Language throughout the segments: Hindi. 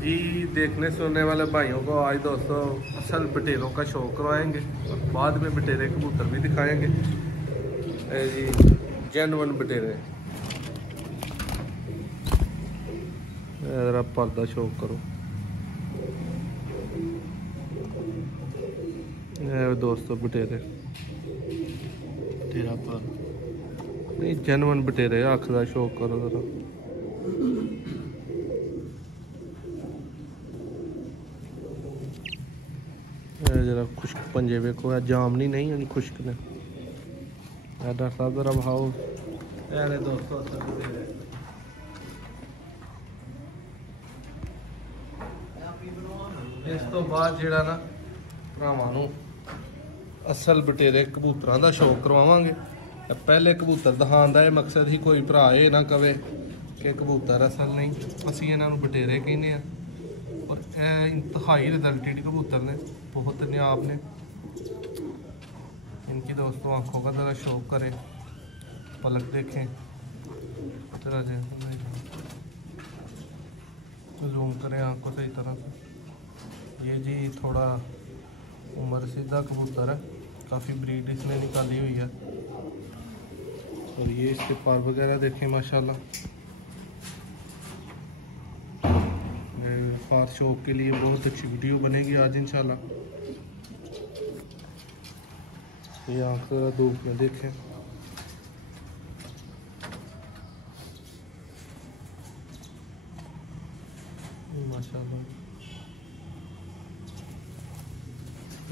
जी देखने सुनने वाले भाइयों को आज दोस्तों असल बटेरों का शौक करवाएंगे और बाद में बटेरे कबूतर भी दिखाएंगे। जी जेन्युइन बटेरे, ज़रा पर्दा शौक करो। दोस्तों बटेरे तेरा पर नहीं जेन्युइन बटेरे, अख का शौक करो ज़रा। जरा खुश्क पंजे वेखो, जामनी नहीं है खुश्क ने। डॉक्टर साहब जरा भाव दोस्तों इस तो बाद जेड़ा ना भरावां नूं असल बटेरे कबूतरां दा शौक करवावांगे। पहले कबूतर दिखाने का मकसद ही कोई भरा ये ना कवे कि कबूतर असल नहीं, असीं इन्हां नूं बटेरे कहने और इंतहाई रिजल्टेड कबूतर ने, बहुत नायाब ने। इनकी दोस्तों आंखों का ज़रा शौक करें, पलक देखें, जरा जूम करें आंखों सही तरह से। ये जी थोड़ा उम्र सीधा कबूतर है, काफ़ी ब्रीड इसने निकाली हुई है। और ये इसके पर वगैरह देखें माशाल्लाह। फार शौक के लिए बहुत अच्छी वीडियो बनेगी आज इंशाल्लाह। ये आंख जरा धूप में देखें, माशाल्लाह।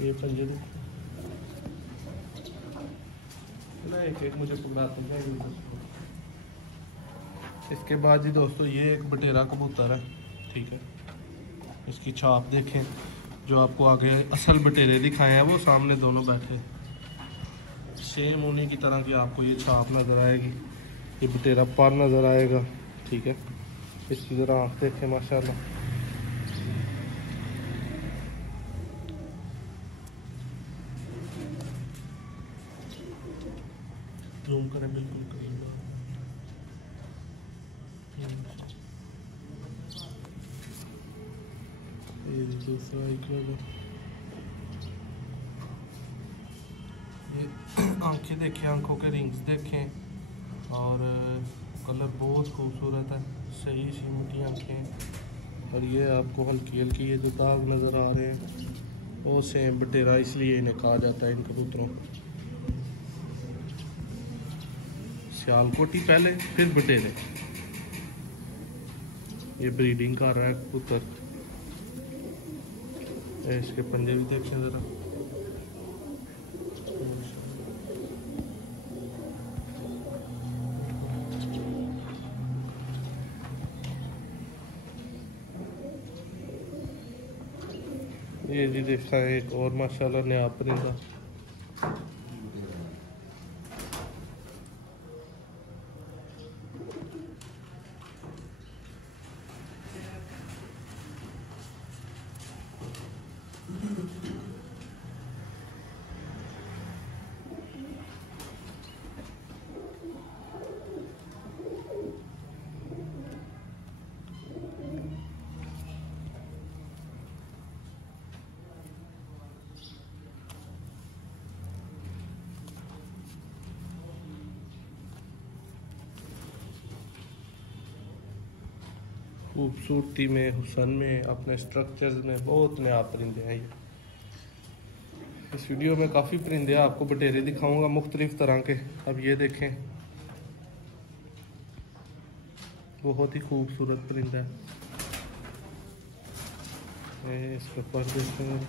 ये पंजे ना एक एक मुझे पकड़ाते हैं। इसके बाद ही दोस्तों ये एक बटेरा कबूतर है, ठीक है। इसकी छाप देखें, जो आपको आगे असल बटेरे दिखाए हैं वो सामने दोनों बैठे सेम उन्हीं की तरह की आपको ये छाप नज़र आएगी। ये बटेरा पर नज़र आएगा, ठीक है। इसकी ज़रा आँख देखें माशाल्लाह। जूम करें बिल्कुल करीब। ये दूसरा ये आंखें देखें, आंखों के रिंग्स देखें और कलर बहुत खूबसूरत है, सही शीमती आंखें। और ये आपको हल्की हल्की ये जो दाग नज़र आ रहे हैं वो सेम बटेरा, इसलिए इन्हें कहा जाता है इन कबूतरों। सियालकोटी पहले फिर बटेरे। ये ब्रीडिंग कर रहा है कबूतर। इसके पंजे भी देखें ज़रा। ये जी देखा है एक और माशाल्लाह नया परिंदा। खूबसूरती में, हुसन में, अपने स्ट्रक्चर्स में बहुत नया परिंदे हैं ये। इस वीडियो में काफ़ी परिंदे आपको बटेरे दिखाऊंगा मुख्तलिफ तरह के। अब ये देखें, बहुत ही खूबसूरत परिंदा है। इसके ऊपर देखें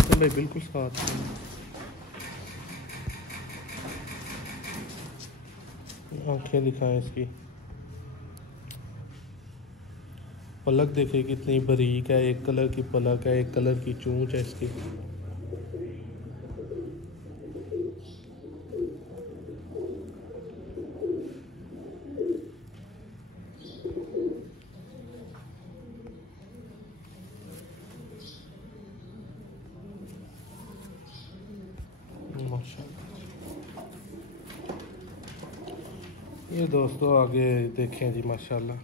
तो भाई बिल्कुल साथ आँखें दिखाएं, इसकी पलक देखे कितनी बारीक है, एक कलर की पलक है, एक कलर की चोंच है इसकी। ये दोस्तों आगे देखें जी माशाल्लाह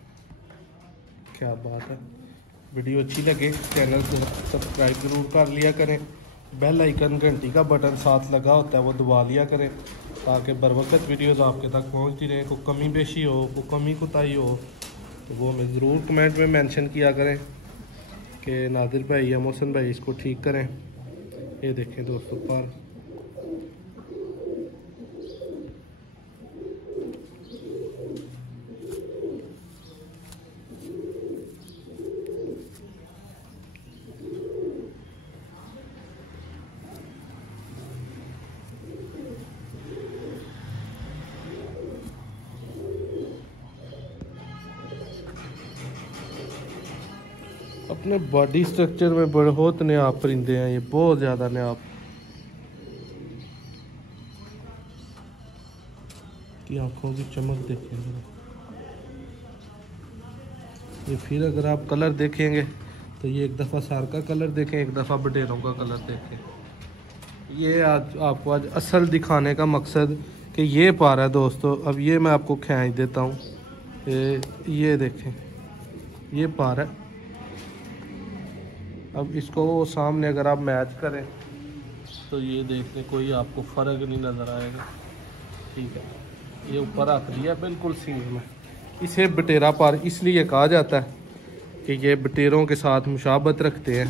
क्या बात है। वीडियो अच्छी लगे चैनल को सब्सक्राइब ज़रूर कर लिया करें। बेल आइकन घंटी का बटन साथ लगा होता है वो दबा लिया करें ताकि बर वक्त वीडियोज़ आपके तक पहुंचती रहे। कोई कमी पेशी हो, कोई कमी कोताही हो तो वो हमें ज़रूर कमेंट में मेंशन किया करें कि नादिर भाई या मोहसिन भाई इसको ठीक करें। ये देखें दोस्तों पर अपने बॉडी स्ट्रक्चर में बहुत नायाब परिंदे हैं ये, बहुत ज़्यादा नायाब। की आंखों की चमक देखें ये। फिर अगर आप कलर देखेंगे तो ये एक दफ़ा सार का कलर देखें, एक दफ़ा बटेरों का कलर देखें। ये आज आपको आज असल दिखाने का मकसद कि ये पारा है दोस्तों। अब ये मैं आपको खींच देता हूँ, ये देखें ये पारा है। अब इसको सामने अगर आप मैच करें तो ये देखने कोई आपको फ़र्क नहीं नज़र आएगा। ठीक है, ये ऊपर रख दिया बिल्कुल सींग में। इसे बटेरा पार इसलिए कहा जाता है कि ये बटेरों के साथ मुशाबत रखते हैं।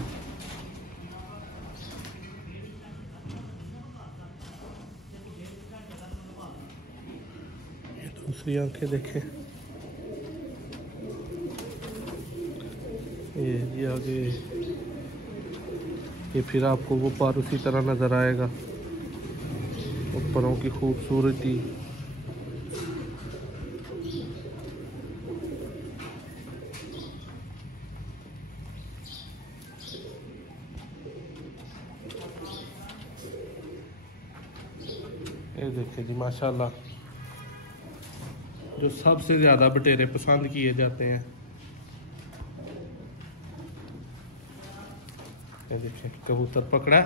ये दूसरी आंखें देखें, ये आगे ये फिर आपको वो पार उसी तरह नज़र आएगा। ऊपरों की खूबसूरती, ये देखिए जी माशाल्लाह, जो सबसे ज़्यादा बटेरे पसंद किए जाते हैं। ये देखें कबूतर पकड़ा,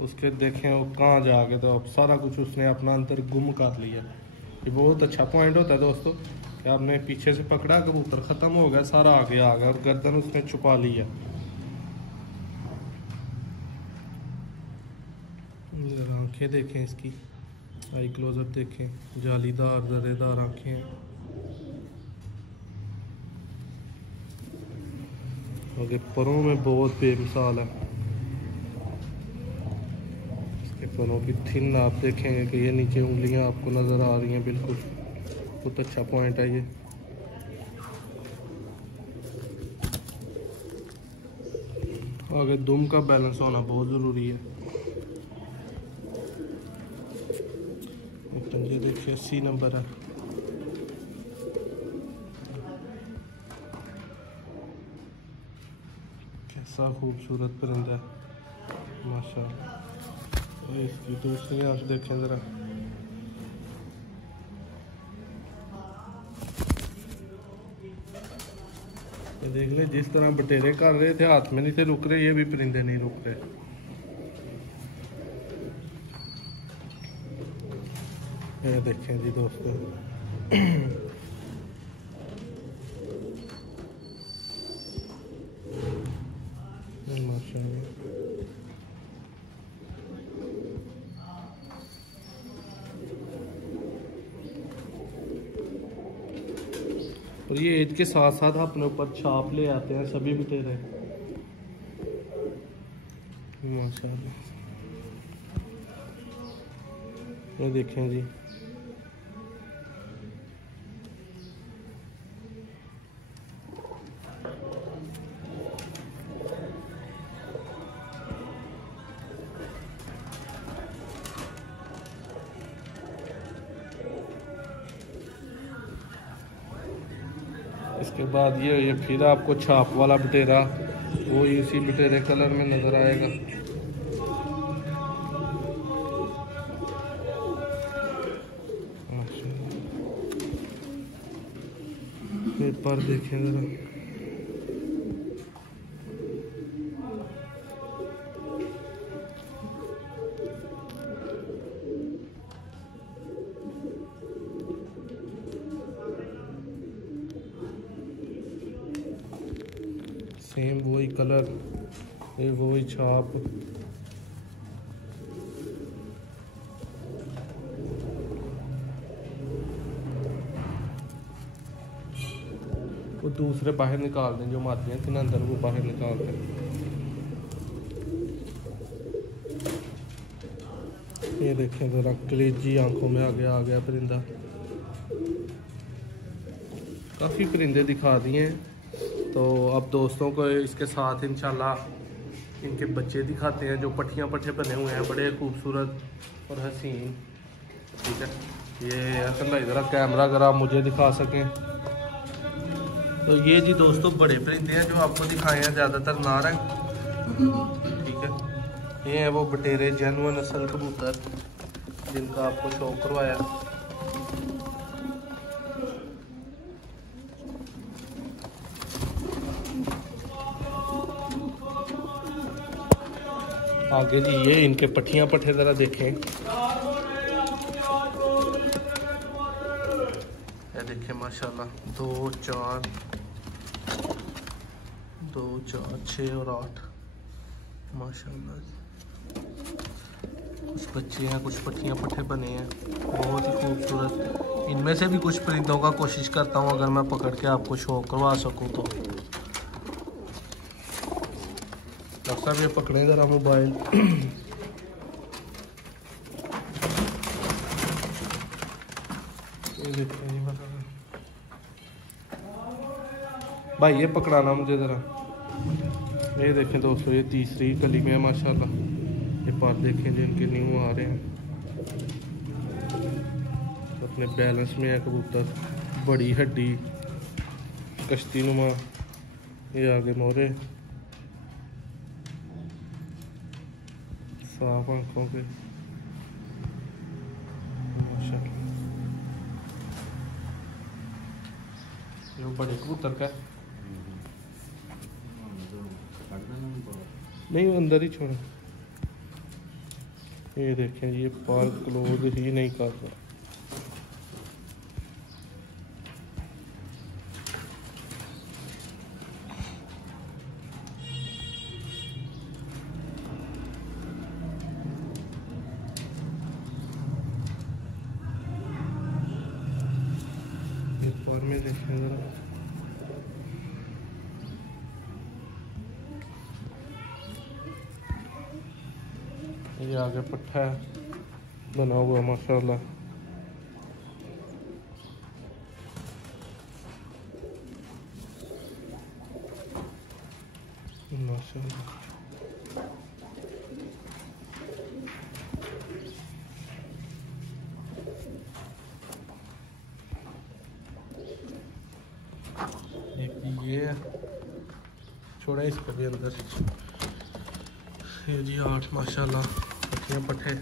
उसके देखें वो कहाँ जाके तो अब सारा कुछ उसने अपना अंदर गुम कर लिया। ये बहुत अच्छा पॉइंट होता है दोस्तों कि आपने पीछे से पकड़ा, कबूतर ख़त्म हो गया, सारा आगे आ गया और गर्दन उसने छुपा लिया। आंखें देखें इसकी, आई क्लोजअप देखें, जालीदार जरेदार आंखें हैं। आगे परों में बहुत बेमिसाल है। इसके परों की थिन आप देखेंगे कि ये नीचे उंगलियां आपको नज़र आ रही हैं बिल्कुल, बहुत अच्छा पॉइंट है ये। आगे दुम का बैलेंस होना बहुत ज़रूरी है। ये देखिए 80 नंबर है। कैसा खूबसूरत परिंदा है माशाअल्लाह। इसकी दूसरी आंख देखें ज़रा, ये देख ले जिस तरह बटेरे कर रहे थे हाथ में नहीं थे रुक रहे, ये भी परिंदे नहीं रुक रहे। ये देखें जी दोस्तों माशाअल्लाह। और ये एज के साथ साथ अपने ऊपर छाप ले आते हैं सभी बटेरे माशाअल्लाह। ये देखें जी इसके बाद ये फिर आपको छाप वाला बटेरा वो इसी बटेरे कलर में नज़र आएगा। पेपर देखें ज़रा, सेम वही कलर, ये वही छाप। वो दूसरे बाहर निकाल दें, जो मारते हैं अंदर वो बाहर निकाल दें। ये देखें ज़रा, कलेजी आंखों में आ गया परिंदा। काफ़ी परिंदे दिखा दिए हैं, तो अब दोस्तों को इसके साथ इंशाल्लाह इनके बच्चे दिखाते हैं जो पट्टियाँ पट्टे बने हुए हैं, बड़े खूबसूरत और हसीन। ठीक है, ये असल भाई ज़रा कैमरा अगर आप मुझे दिखा सकें। तो ये जी दोस्तों बड़े परिंदे हैं जो आपको दिखाए हैं, ज़्यादातर नारंग। ठीक है, ये है वो बटेरे जेनुइन असल कबूतर जिनका आपको शौक करवाया। आगे जी ये इनके पट्टियाँ पट्टे ज़रा देखें, ये देखें माशाल्लाह, 2 4 6 और 8 माशाल्लाह। कुछ बच्चे हैं, कुछ पट्टियाँ पट्टे बने हैं, बहुत ही खूबसूरत। इनमें से भी कुछ परिंदों का कोशिश करता हूँ अगर मैं पकड़ के आपको शो करवा सकूँ तो। डॉक्टर साहब ये पकड़े ज़रा मोबाइल। ये देखते हैं भाई, ये पकड़ाना मुझे ज़रा। ये देखें दोस्तों, ये तीसरी कली में है माशाल्लाह। ये पर देखें जिनके न्यू आ रहे हैं, अपने बैलेंस में है कबूतर, बड़ी हड्डी, कश्ती नुमा। ये आगे मोरे, साफ आंखों के माशाल्लाह। ये बड़े कबूतर का नहीं, अंदर ही छोड़ो। ये देखें, ये पार क्लोज ही नहीं कर रहा। इस पार में देखें जरा, ये आगे पट्टा बना हुआ माशाल्लाह। माशाल्लाह ये छोड़ा इसको भी अंदर। ये जी 8 माशाल्लाह पट्टियाँ पट्टे।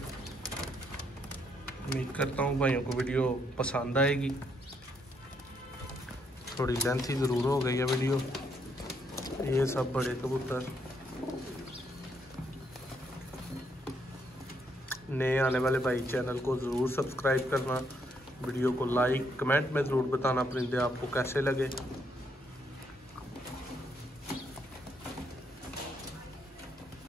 उम्मीद करता हूँ भाइयों को वीडियो पसंद आएगी। थोड़ी लेंथी ज़रूर हो गई है वीडियो। ये सब बड़े कबूतर। नए आने वाले भाई चैनल को ज़रूर सब्सक्राइब करना, वीडियो को लाइक कमेंट में ज़रूर बताना परिंदे आपको कैसे लगे।